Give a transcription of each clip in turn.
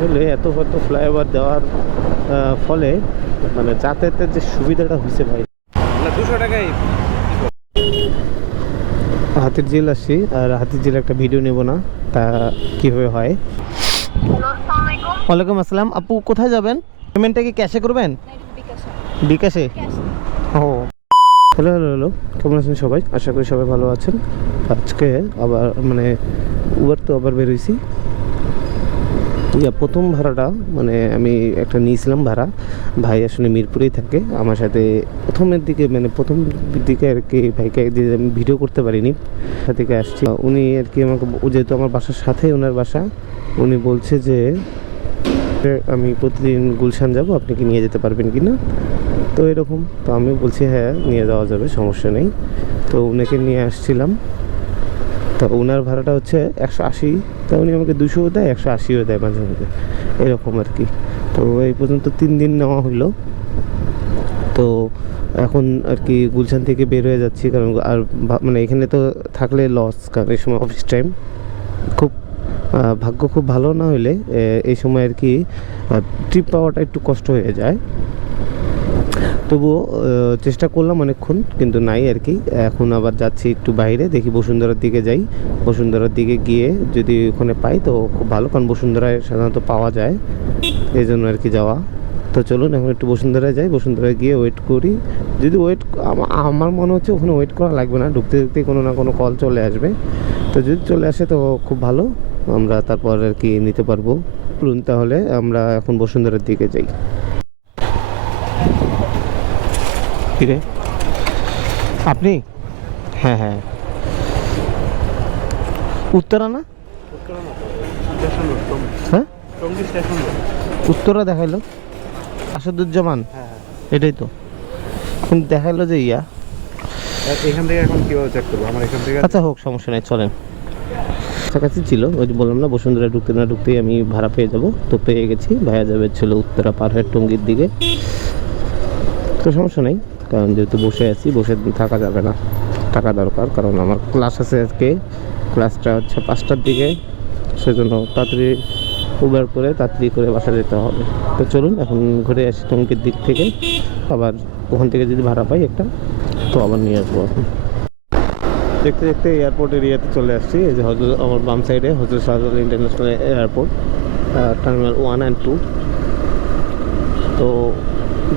আসলে এত ফ্লাইওভার দেওয়ার ফলে মানে যাতায়াতের যে সুবিধাটা হয়েছে ভাই। 200 টাকায় হাতির ঝিল আসছি, আর হাতির ঝিল একটা ভিডিও নেব না, তা কীভাবে হয়। ওয়ালাইকুম আসসালাম। আপু কোথায় যাবেন? পেমেন্টটা কি ক্যাশে করবেন? বিকাশে? ও হ্যালো হ্যালো হ্যালো, কেমন আছেন সবাই? আশা করি সবাই ভালো আছেন। আজকে আবার মানে উবার তো আবার বেরোইছি। প্রথম ভাড়াটা মানে আমি একটা নিয়েছিলাম ভাড়া, ভাই আসলে মিরপুরেই থাকে আমার সাথে। প্রথমের দিকে মানে প্রথম দিকে আর কি ভাইকে যে আমি ভিডিও করতে পারিনি থেকে আসছি, উনি আর কি আমাকে যেহেতু আমার বাসার সাথে ওনার বাসা, উনি বলছে যে আমি প্রতিদিন গুলশান যাব, আপনি কি নিয়ে যেতে পারবেন কি না। তো এরকম, তো আমি বলছি হ্যাঁ নিয়ে যাওয়া যাবে, সমস্যা নেই। তো উনাকে নিয়ে আসছিলাম। তো ওনার ভাড়াটা হচ্ছে 180, তা উনি আমাকে 200ও দেয়, 180ও দেয় মাঝে মাঝে, এরকম আর কি। তো এই পর্যন্ত 3 দিন নেওয়া হলো। তো এখন আর কি গুলশান থেকে বের হয়ে যাচ্ছি, কারণ আর মানে এখানে তো থাকলে লস, কারণ এই সময় অফিস টাইম। খুব ভাগ্য খুব ভালো না হলে এই সময় আর কি ট্রিপ পাওয়াটা একটু কষ্ট হয়ে যায়। তবুও চেষ্টা করলাম অনেকক্ষণ, কিন্তু নাই আর কি। এখন আবার যাচ্ছি একটু বাইরে, দেখি বসুন্ধরার দিকে যাই। বসুন্ধরার দিকে গিয়ে যদি ওখানে পাই তো খুব ভালো, কারণ বসুন্ধরায় সাধারণত পাওয়া যায়, এই জন্য আর কি যাওয়া। তো চলুন এখন একটু বসুন্ধরায় যাই, বসুন্ধরায় গিয়ে ওয়েট করি। যদি আমার মনে হচ্ছে ওখানে ওয়েট করা লাগবে না, ঢুকতে ঢুকতেই কোনো না কোনো কল চলে আসবে। তো যদি চলে আসে তো খুব ভালো, আমরা তারপর আর কি নিতে পারবো। চলুন তাহলে আমরা এখন বসুন্ধরার দিকে যাই। কিরে আপনি? হ্যাঁ হ্যাঁ, উত্তরা না? হ্যাঁ উত্তরা দেখাইলো, আসাদুজ্জামান, এটাই তো। কিন্তু দেখাইলো যে এখান থেকে এখন কিভাবে চেক করবো আমার এখান থেকে? আচ্ছা হোক, সমস্যা নেই, চলেন। কাছাকাছি ছিল, ওই যে বললাম না বসুন্ধরা ঢুকতে না ঢুকতেই আমি ভাড়া পেয়ে যাব। তো পেয়ে গেছি, ভাইয়া যাবে ছিল উত্তরা পার হয়ে টঙ্গীর দিকে। তো সমস্যা নেই, কারণ যেহেতু বসে আছি, বসে থাকা যাবে না, টাকা দরকার, কারণ আমার ক্লাস আছে আজকে। ক্লাসটা হচ্ছে 5টার দিকে, সেজন্য তাড়াতাড়ি উবার করে তাড়াতাড়ি করে বাসা যেতে হবে। তো চলুন এখন ঘুরে আসি টঙ্গীর দিক থেকে, আবার ওখান থেকে যদি ভাড়া পাই একটা তো আবার নিয়ে আসবো। এখন দেখতে দেখতে এয়ারপোর্ট এরিয়াতে চলে আসছি। এই যে আমার বাম সাইডে হজরত Shahjalal international airport, terminal 1 and 2। তো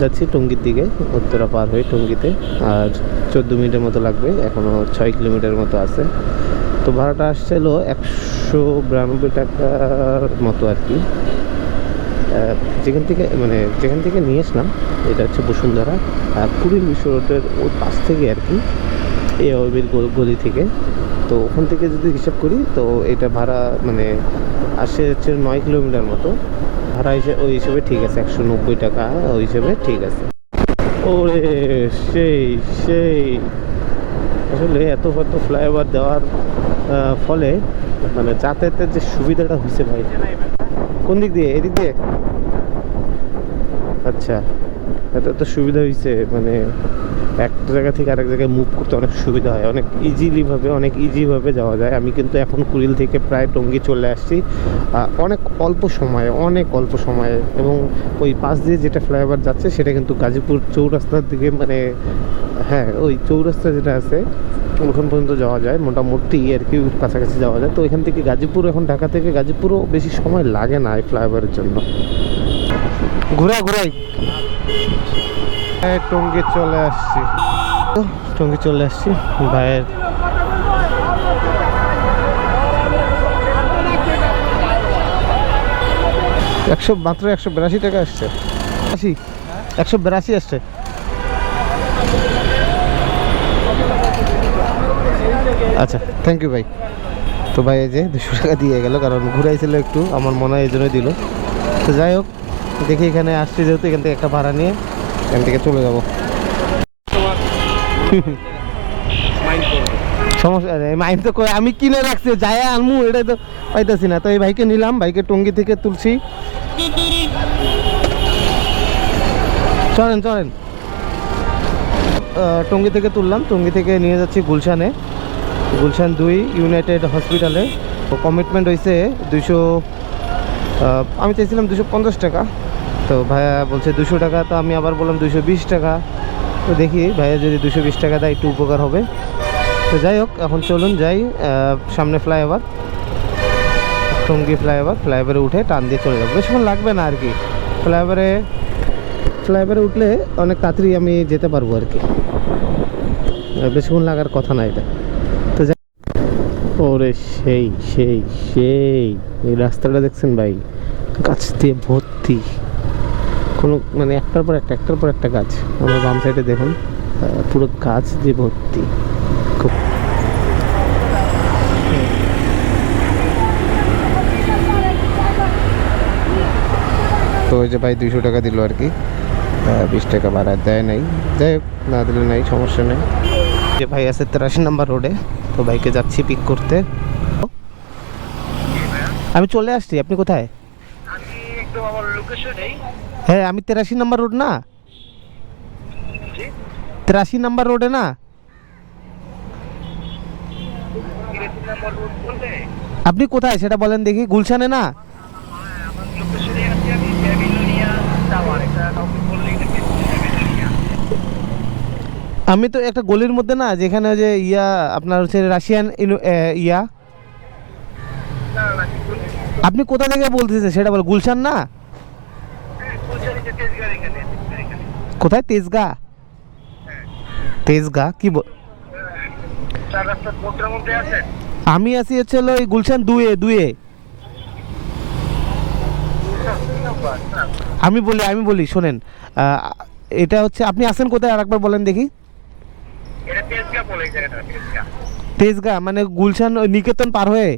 যাচ্ছি টঙ্গীর দিকে, উত্তরা পার হয়ে টঙ্গীতে আর 14 মিনিটের মতো লাগবে, এখনও 6 কিলোমিটার মতো আছে। তো ভাড়াটা আসছিল 192 টাকার মতো আর কি। যেখান থেকে নিয়ে আসলাম, এটা হচ্ছে বসুন্ধরা কুড়িল বিশ্ব রোডের ওই পাশ থেকে আর কি, এই অবির গলি থেকে। তো ওখান থেকে যদি হিসাব করি তো এটা ভাড়া মানে আসে হচ্ছে 9 কিলোমিটার মতো। ভাড়া হিসেবে ওই হিসেবে ঠিক আছে, 190 টাকা ওই হিসেবে ঠিক আছে। ওরে সেই সেই, আসলে এত ফ্লাইওভার দেওয়ার ফলে মানে যাতায়াতের যে সুবিধাটা হয়েছে ভাই। কোন দিক দিয়ে? এদিক দিয়ে? আচ্ছা, এত সুবিধা হয়েছে, মানে এক জায়গা থেকে আরেক জায়গায় মুভ করতে অনেক সুবিধা হয়, অনেক অনেক ইজিভাবে যাওয়া যায়। আমি কিন্তু এখন কুড়িল থেকে প্রায় টঙ্গী চলে আসছি অনেক অল্প সময়ে, এবং ওই পাশ দিয়ে যেটা ফ্লাইওভার যাচ্ছে সেটা কিন্তু গাজীপুর চৌরাস্তার দিকে, মানে হ্যাঁ ওই চৌরাস্তা যেটা আছে ওখান পর্যন্ত যাওয়া যায় মোটামুটি আর কি, কাছাকাছি যাওয়া যায়। তো এখান থেকে গাজীপুর, এখন ঢাকা থেকে গাজীপুরও বেশি সময় লাগে না এই ফ্লাইওভারের জন্য। ঘুরাই টঙ্গী চলে আসছি, ভাইয়ের মাত্র 182 টাকা আসছে, 182 আসছে। আচ্ছা থ্যাংক ইউ ভাই। তো ভাই এই যে 200 টাকা দিয়ে গেল, কারণ ঘুরাইছিল একটু, আমার মনে হয় এই জন্যই দিল। তো যাই হোক, দেখি এখানে আসছি যেহেতু, এখান থেকে একটা ভাড়া নিয়ে এখান থেকে চলে যাবো। সমস্যা নেই, মাইন্ড তো আমি কিনে রাখছি, যাই আনমু এটাই তো পাইতেছি না। তো এই ভাইকে নিলাম, ভাইকে টঙ্গী থেকে তুলছি। চলেন টঙ্গী থেকে তুললাম, টঙ্গী থেকে নিয়ে যাচ্ছি গুলশান 2 ইউনাইটেড হসপিটালে। কমিটমেন্ট হয়েছে আমি চাইছিলাম 250 টাকা, তো ভাইয়া বলছে 200 টাকা, তো আমি আবার বললাম 220 টাকা। তো দেখি ভাইয়া যদি 220 টাকা দেয় একটু উপকার হবে। তো যাই হোক, এখন চলুন যাই সামনে ফ্লাইওভার, টঙ্গী ফ্লাইওভারে উঠে টান দিয়ে চলে যাবো, বেশিক্ষণ লাগবে না আর কি। ফ্লাইওভারে উঠলে অনেক তাড়াতাড়ি আমি যেতে পারবো আর কি, বেশিক্ষণ লাগার কথা না এটা। তো যাই, ওরে সেই সেই সেই এই রাস্তাটা দেখছেন ভাই, গাছ দিয়ে ভর্তি, কোনো মানে একটার পর একটা গাছ। আমার বাম সাইডে দেখুন পুরো গাছ দিয়ে ভর্তি। খুব তো ওই যে ভাই 200 টাকা দিল আর কি, 20 টাকা ভাড়া দেয় নাই, যাই হোক না দিলে নাই, সমস্যা নেই। যে ভাই আছে 83 নম্বর রোডে, তো ভাইকে যাচ্ছি পিক করতে। আমি চলে আসছি, আপনি কোথায়? হ্যাঁ আমি 83 নম্বর রোড না, 83 নম্বর রোডে না। আপনি কোথায় সেটা বলেন দেখি, গুলশানে না? আমি তো একটা গলির মধ্যে না, যেখানে যে ইয়া আপনার হচ্ছে রাশিয়ান ইয়া। আপনি কোথা থেকে বলতেছেন সেটা বল, গুলশান না? কোথায়? তেজগাঁ? তেজগাঁ কি আমি আছি হচ্ছে হলো ওই গুলশান দুয়ে। আমি বলি শোনেন, এটা হচ্ছে আপনি আছেন কোথায় আরেকবার বলেন দেখি। তেজগাঁ মানে গুলশান ওই নিকেতন পার হয়ে?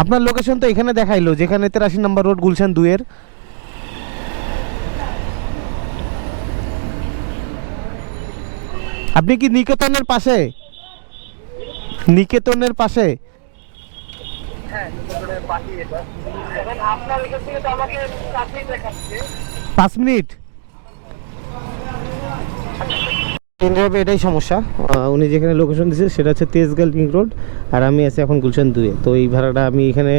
আপনার লোকেশন তো এখানে দেখাইলো, যেখানে 83 নম্বর রোড গুলশান 2-এর। আপনি কি নিকেতনের পাশে? নিকেতনের পাশে? 5 মিনিট হবে, এটাই সমস্যা। উনি যেখানে লোকেশন দিচ্ছে সেটা হচ্ছে তেজগাঁ লিংক রোড, আর আমি আছি এখন গুলশান 2-এ। তো এই ভাড়াটা আমি এখানে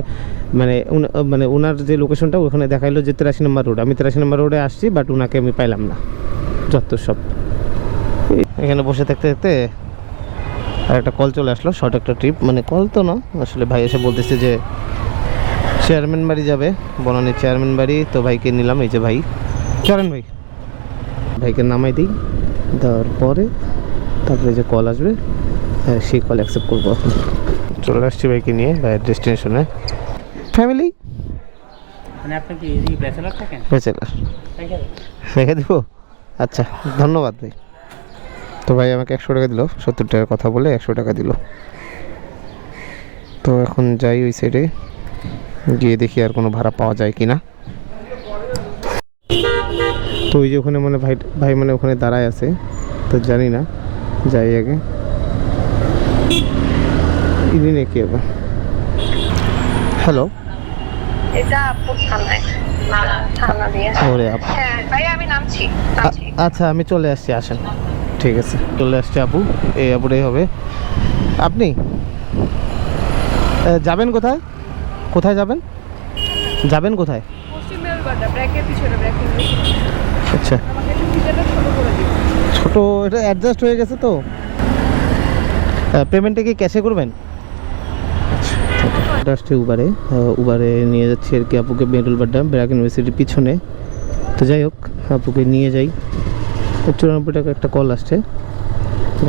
মানে ওনার যে লোকেশনটা ওখানে দেখাইলো যে 83 নম্বর রোড, আমি 83 নম্বর রোডে আসছি, বাট ওনাকে আমি পাইলাম না। যত সব এখানে বসে থাকতে থাকতে আর একটা কল চলে আসলো, শর্ট একটা ট্রিপ, মানে কল তো না আসলে, ভাই এসে বলতেছে যে চেয়ারম্যান বাড়ি যাবে, বনানী চেয়ারম্যান বাড়ি। তো ভাইকে নিলাম, এই যে ভাই চলেন ভাই, ভাইকে নামাই দিই, দেওয়ার পরে তারপরে যে কল আসবে সেই কল অ্যাকসেপ্ট করবো। এখন চলে আসছি বাইকে নিয়ে ভাইয়ের ডেস্টিনেশনে। ফ্যামিলি মানে আপনি কি ব্যাচেলর থাকেন? ব্যাচেলার রেখে দিব, আচ্ছা ধন্যবাদ ভাই। তো ভাই আমাকে 100 টাকা দিল, 70 টাকার কথা বলে 100 টাকা দিল। তো এখন যাই ওই সাইডে গিয়ে দেখি আর কোনো ভাড়া পাওয়া যায় কিনা। তো ওই যে ওখানে মানে ভাই মানে ওখানে দাঁড়ায় আছে, তো জানি না, যাই আগে। ইনি নাকি আবার, হ্যালো এটা আপু থানায় থানা দিয়ে। ওরে আপু, হ্যাঁ ভাই আমি নামছি। আচ্ছা আমি চলে আসছি, আসেন। ঠিক আছে চলে আসছি আপু, এই আপুটাই হবে। আপনি যাবেন কোথায়? কোথায় যাবেন? যাবেন কোথায়? পশ্চিম রেলবাটা ব্র্যাকের পিছনে ব্র্যাকের। আচ্ছা আমাকে একটু ভিডিওটা ছোট করে দিন। ছোট, এটা অ্যাডজাস্ট হয়ে গেছে তো। পেমেন্টটা কি ক্যাশে করবেন? আচ্ছা আসছে উবারে নিয়ে যাচ্ছি আর কি আপুকে, বেরুলবাড্ডা ব্র্যাক ইউনিভার্সিটির পিছনে। তো যাই হোক আপুকে নিয়ে যাই। 94 টাকা একটা কল আসছে,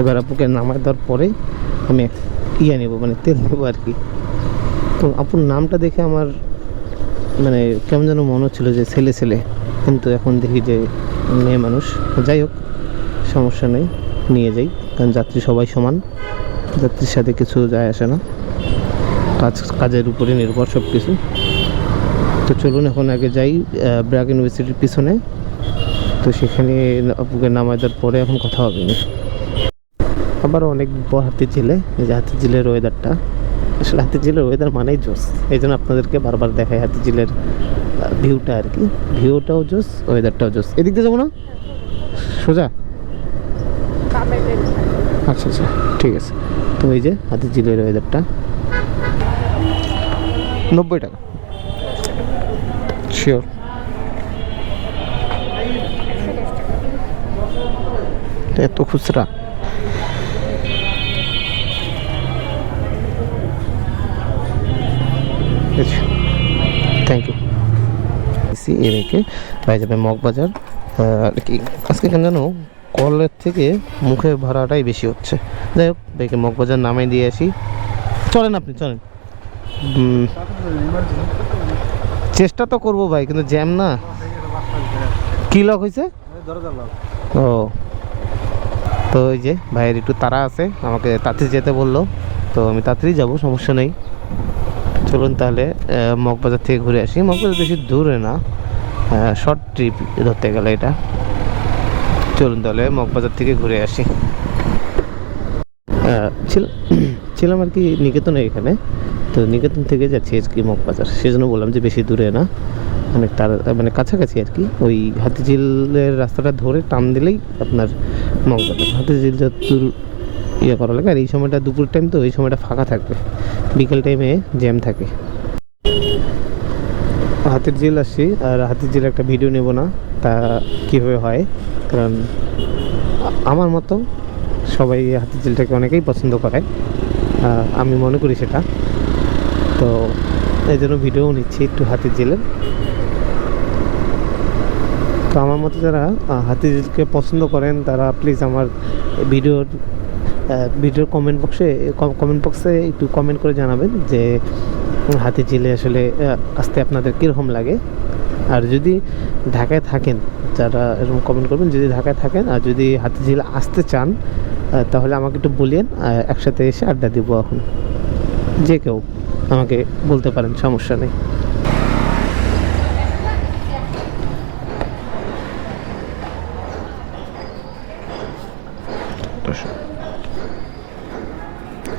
এবার আপুকে নামায় দেওয়ার পরে আমি নেব, মানে তেল নেবো আর কি। তো আপুর নামটা দেখে আমার মানে কেমন যেন মনে হচ্ছিলো যে ছেলে, কিন্তু এখন দেখি যে মেয়ে মানুষ। যাই হোক সমস্যা নেই, নিয়ে যাই, কারণ যাত্রী সবাই সমান, যাত্রীর সাথে কিছু যায় আসে না, কাজের উপরে নির্ভর সব কিছু। তো চলুন এখন আগে যাই ব্র্যাক ইউনিভার্সিটির পিছনে, তো সেখানে আপুকে নামায় দেওয়ার পরে এখন কথা হবে না। আবার অনেক বড় হাতিঝিলে, এই যে হাতিঝিলের ওয়েদারটা, আসলে হাতিঝিলের ওয়েদার মানেই জোস, এই জন্য আপনাদেরকে বারবার দেখাই হাতিঝিলের ভিউটা আর কি। ভিউটাও জোস, ওয়েদারটাও জোস। এদিক দিয়ে যাবো না সোজা? আচ্ছা ঠিক আছে। এই যে হাতিঝিলের ওয়েদারটা 90 টাকা শিওর। এত খুচরা থ্যাংক ইউ। এ রেখে পাই যাবে মগবাজার। কি আজকে কেন জানো কলের থেকে মুখে ভরাটাই বেশি হচ্ছে। যাই হোক বাইকে মগবাজার নামে দিয়ে আসি। চলেন আপনি চলেন। চেষ্টা তো করবো ভাই, কিন্তু জ্যাম না। কি লক হয়েছে? ও তো ওই যে ভাইয়ের একটু তাড়া আছে, আমাকে তাড়াতাড়ি যেতে বললো, তো আমি তাড়াতাড়ি যাবো, সমস্যা নেই। চলুন তাহলে মগবাজার থেকে ঘুরে আসি। মগবাজার বেশি দূরে না, শর্ট ট্রিপ ধরতে গেলে এটা। চলুন তাহলে মগবাজার থেকে ঘুরে আসি। ছিলাম আর কি নিকেতনে এখানে, তো নিকেতন থেকে যাচ্ছি আর কি মগবাজার, সেজন্য বললাম যে বেশি দূরে না, অনেক তার মানে কাছাকাছি আর কি। ওই হাতিঝিলের রাস্তাটা ধরে টান দিলেই আপনার মগবাজার। হাতিঝিল যতদূর ইয়ে করা লাগে, আর এই সময়টা দুপুর টাইম, তো এই সময়টা ফাঁকা থাকবে, বিকেল টাইমে জ্যাম থাকে। হাতিঝিল আসছি, আর হাতিঝিল একটা ভিডিও নেব না তা কীভাবে হয়, কারণ আমার মতো সবাই হাতিঝিলটাকে অনেকেই পছন্দ করে, আমি মনে করি সেটা। তো এই জন্য ভিডিও নিচ্ছি একটু হাতিঝিলের। তো আমার মতো যারা হাতিঝিলকে পছন্দ করেন তারা প্লিজ আমার ভিডিওর কমেন্ট বক্সে একটু কমেন্ট করে জানাবেন যে হাতিঝিলে আসলে আসতে আপনাদের কীরকম লাগে। আর যদি ঢাকায় থাকেন, যারা এরকম কমেন্ট করবেন, যদি ঢাকায় থাকেন আর যদি হাতিঝিল আসতে চান তাহলে আমাকে একটু বলিয়েন, একসাথে এসে আড্ডা দিব। এখন যে কেউ আমাকে বলতে পারেন, সমস্যা নেই।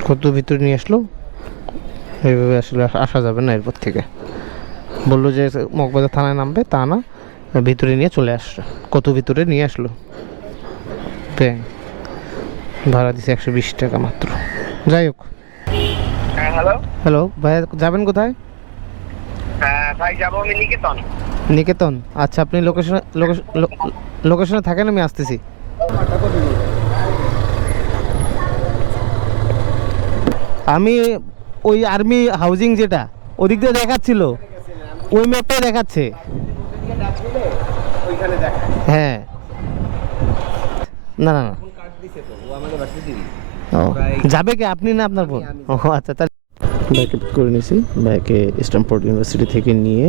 কত ভিতরে নিয়ে আসলো, এইভাবে আসলে আসা যাবে না এরপর থেকে। বললো যে মগবাজার থানায় নামবে, তা না, ভিতরে নিয়ে চলে আসলো। কত ভিতরে নিয়ে আসলো, ভাড়া দিছে 120 টাকা মাত্র। যাই হোক, হ্যালো হ্যালো ভাইয়া, যাবেন কোথায়? ভাই যাবো আমি নিকেতন। নিকেতন, আচ্ছা আপনি লোকেশনে থাকেন, আমি আসতেছি। আমি ওই আর্মি হাউজিং যেটা ওদিক দিয়ে দেখাচ্ছিল, ওই ম্যাপটাই দেখাচ্ছে। হ্যাঁ, না না না, ও যাবে কি আপনি না আপনার বোন? ও আচ্ছা, তাহলে বাইকে পিক করে নিয়েছি। বাইকে স্ট্যামফোর্ড ইউনিভার্সিটি থেকে নিয়ে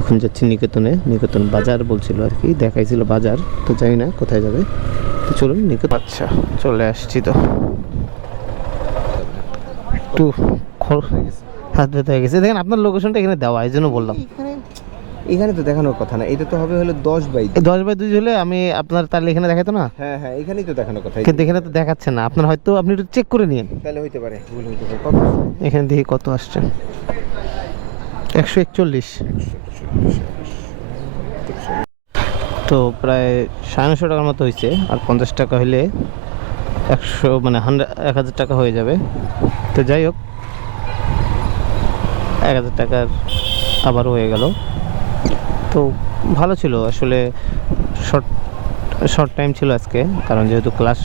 এখন যাচ্ছি নিকেতনে। নিকেতন বাজার বলছিল আর কি, দেখাইছিল বাজার, তো জানি না কোথায় যাবে। তো চলুন নিকেতন। আচ্ছা চলে আসছি। তো একটু হাত ব্যথা হয়ে গেছে। দেখেন আপনার লোকেশনটা এখানে দেওয়া, এই জন্য বললাম। এখানে তো দেখানোর কথা না, এটা তো হবে হলো 10/2। 10/2 হলে আমি আপনার তাহলে এখানে দেখাতো না। হ্যাঁ হ্যাঁ, এখানেই তো দেখানোর কথা, কিন্তু এখানে তো দেখাচ্ছে না। আপনার হয়তো আপনি একটু চেক করে নিন, তাহলে হইতে পারে, ভুল হইতে পারে। কত এখানে দেখি কত আসছে। 141। তো প্রায় 950 টাকার মতো হয়েছে, আর 50 টাকা হলে 100 মানে 1000 টাকা হয়ে যাবে। তো যাই হোক, 1000 টাকার আবার হয়ে গেল। তো ভালো ছিল আসলে, শর্ট টাইম ছিল আজকে, কারণ যেহেতু ক্লাস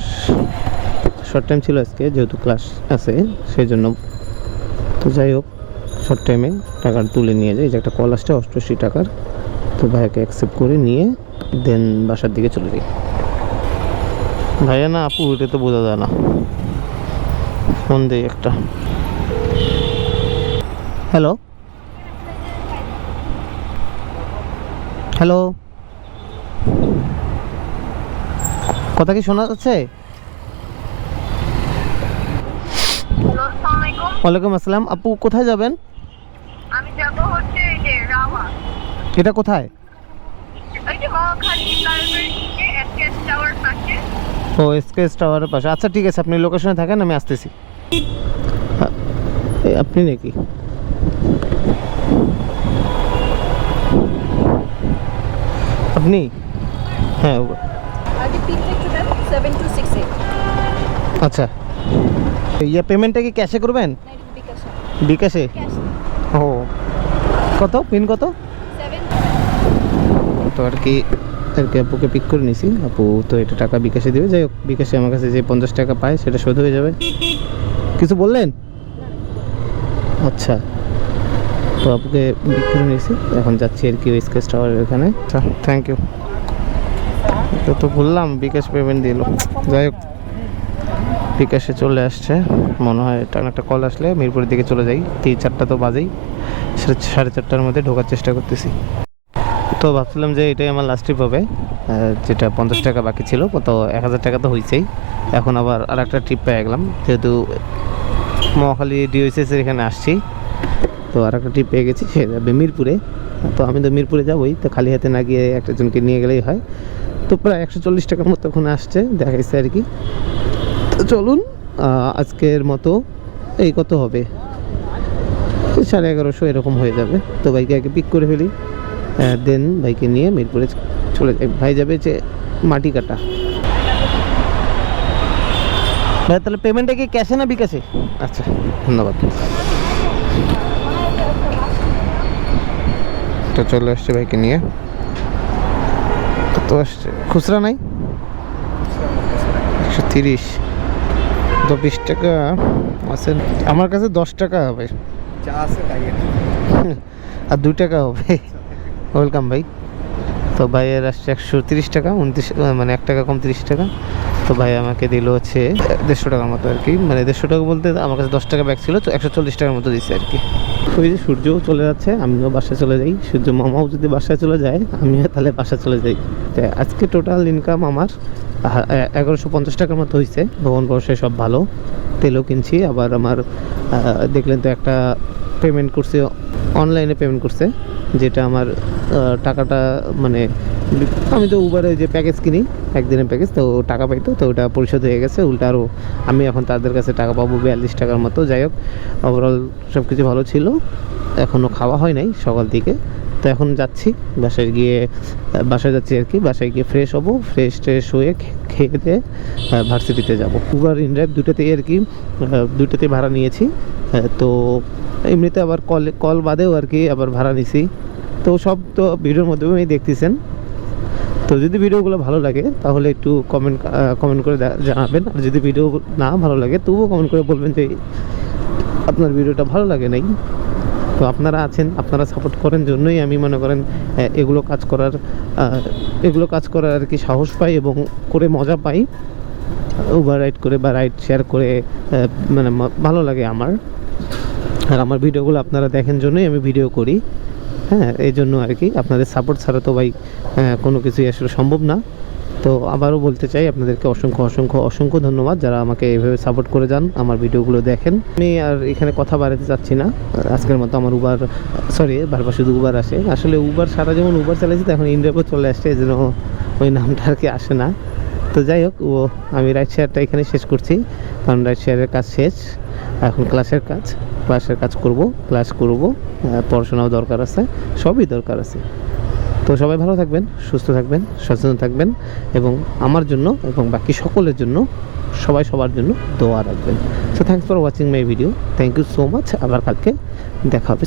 শর্ট টাইম ছিল আজকে, যেহেতু ক্লাস আছে সেই জন্য। তো যাই হোক, শর্ট টাইমে টাকা তুলে নিয়ে যায়। এই যে একটা কল আসছে 88 টাকার, তো ভাইয়াকে অ্যাকসেপ্ট করে নিয়ে দেন বাসার দিকে চলে যাই। ভাইয়া না আপু, এটা তো বোঝা যায় না। ফোন দেই একটা। হ্যালো হ্যালো, কথা কি শোনা যাচ্ছে? ওয়ালাইকুম আসসালাম। আপু কোথায় যাবেন? আমি যাব হচ্ছে এই যে রাওয়া, এটা কোথায়? ওই যে মহাখালী লাইব্রেরি থেকে এসকেএস টাওয়ার পাশে। ও এসকেএস টাওয়ারের পাশে। আচ্ছা ঠিক আছে, আপনি লোকেশনে থাকেন, আমি আসতেছি। আপনি নাকি? আপনি? হ্যাঁ, আগে পিন একটু দেন 7268। আচ্ছা ইয়ে পেমেন্টটা কি ক্যাশে করবেন? বিকাশে? ও কত পিন কত? তো আর কি আপুকে পিক করে নিছি। আপু তো এটা টাকা বিকাশে দেবে। যাই হোক, বিকাশে আমার কাছে যে 50 টাকা পায় সেটা শোধ হয়ে যাবে। কিছু বললেন? আচ্ছা, তো আপুকে পিক করে নিয়েছি, এখন যাচ্ছি আর কি স্কেচ টাওয়ারের এখানে। আচ্ছা, থ্যাংক ইউ। তো বললাম বিকাশ পেমেন্ট দিল। যাই হোক, বিকাশে চলে আসছে মনে হয়। টান একটা কল আসলে মিরপুরের দিকে চলে যাই। 3-4টা তো বাজেই, 4:30টার মধ্যে ঢোকার চেষ্টা করতেছি। তো ভাবছিলাম যে এটাই আমার লাস্ট ট্রিপ হবে, যেটা 50 টাকা বাকি ছিল। তো 1000 টাকা তো হয়েছেই। এখন আবার আর একটা ট্রিপ পেয়ে গেলাম, যেহেতু মহাখালী ডিওএসএস এর এখানে আসছি। তো আর একটা ট্রিপ পেয়ে গেছি, সে যাবে মিরপুরে। তো আমি তো মিরপুরে যাবোই, তো খালি হাতে না গিয়ে একজনকে নিয়ে গেলেই হয়। তো প্রায় 140 টাকার মতো ওখানে আসছে, দেখাইছে আর কি। তো চলুন, আজকের মতো এই কত হবে, 1150 এরকম হয়ে যাবে। তো বাইকে আগে পিক করে ফেলি, দেন বাইকে নিয়ে মিরপুরে চলে যাই। ভাই যাবে যে মাটি কাটা। ভাই তাহলে পেমেন্টটা কি ক্যাশে না বিকাশে? আচ্ছা, ধন্যবাদ। তো চলে আসছে বাইকে নিয়ে। তো আসছে, খুচরা নাই, 130। তো 20 টাকা আছে আমার কাছে, 10 টাকা হবে যা আছে তাই আর 2 টাকা হবে। ওয়েলকাম ভাই। তো ভাইয়ের আসছে 130 টাকা, 29 মানে 1 টাকা কম 30 টাকা। তো ভাই আমাকে দিল হচ্ছে 150 টাকার মতো আর কি। মানে 150 টাকা বলতে আমার কাছে 10 টাকা ব্যাগ ছিল, তো 140 টাকার মতো দিচ্ছে আর কি। ওই যে সূর্যও চলে যাচ্ছে, আমিও বাসায় চলে যাই। সূর্য মামাও যদি বাসায় চলে যায়, আমিও তাহলে বাসায় চলে যাই। তো আজকে টোটাল ইনকাম আমার 1150 টাকার মতো হয়েছে। ভবন ব্যবসায় সব ভালো, তেলও কিনছি। আবার আমার দেখলেন তো একটা পেমেন্ট করছে, অনলাইনে পেমেন্ট করছে, যেটা আমার টাকাটা মানে আমি তো উবারে যে প্যাকেজ কিনি, একদিনের প্যাকেজ, তো টাকা পাইতো, তো ওটা পরিশোধ হয়ে গেছে। উল্টা আরও আমি এখন তাদের কাছে টাকা পাবো 42 টাকার মতো। যাই হোক, ওভারঅল সব কিছু ভালো ছিল। এখনও খাওয়া হয় নাই সকাল থেকে। তো এখন যাচ্ছি বাসায় গিয়ে, বাসায় যাচ্ছি আর কি। বাসায় গিয়ে ফ্রেশ হবো, ফ্রেশ ট্রেশ হয়ে খেয়ে দিয়ে ভার্সিটিতে যাব। উবার ইনড্রাইভ দুটোতেই আর কি, দুটোতেই ভাড়া নিয়েছি। তো এমনিতে আবার কল বাদেও আর কি আবার ভাড়া নিছি। তো সব তো ভিডিওর মাধ্যমেই দেখতেছেন। তো যদি ভিডিওগুলো ভালো লাগে তাহলে একটু কমেন্ট করে জানাবেন। আর যদি ভিডিও না ভালো লাগে তবুও কমেন্ট করে বলবেন যে আপনার ভিডিওটা ভালো লাগে নাই। তো আপনারা আছেন, আপনারা সাপোর্ট করেন জন্যই আমি মনে করেন এগুলো কাজ করার আর কি সাহস পাই এবং করে মজা পাই। উবার রাইড করে বা রাইড শেয়ার করে মানে ভালো লাগে আমার। আর আমার ভিডিওগুলো আপনারা দেখেন জন্যই আমি ভিডিও করি। হ্যাঁ, এই জন্য আর কি। আপনাদের সাপোর্ট ছাড়া তো ভাই কোনো কিছুই আসলে সম্ভব না। তো আবারও বলতে চাই আপনাদেরকে অসংখ্য ধন্যবাদ যারা আমাকে এইভাবে সাপোর্ট করে যান, আমার ভিডিওগুলো দেখেন। আমি আর এখানে কথা বাড়াতে চাচ্ছি না। আজকের মতো আমার বারবার শুধু উবার আসে। আসলে উবার সারা যেমন উবার চালাইছি, তো এখন ইন্ডিয়াতে চলে আসছে, এই জন্য ওই নামটা আর কি আসে না। তো যাই হোক, আমি রাইড শেয়ারটা এখানে শেষ করছি, কারণ রাইড শেয়ারের কাজ শেষ। এখন ক্লাসের কাজ করব, ক্লাস করব, পড়াশোনাও দরকার আছে, সবই দরকার আছে। তো সবাই ভালো থাকবেন, সুস্থ থাকবেন, সচেতন থাকবেন এবং আমার জন্য এবং বাকি সকলের জন্য, সবার জন্য দোয়া রাখবেন। So thanks for watching my video, thank you so much. আবার কালকে দেখা হবে।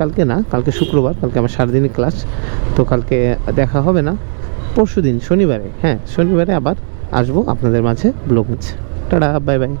কালকে না, কালকে শুক্রবার, কালকে আমার সারাদিনই ক্লাস। তো কালকে দেখা হবে না, পরশুদিন শনিবারে। হ্যাঁ, শনিবারে আবার আসবো আপনাদের মাঝে ব্লগ। Tata, bye bye.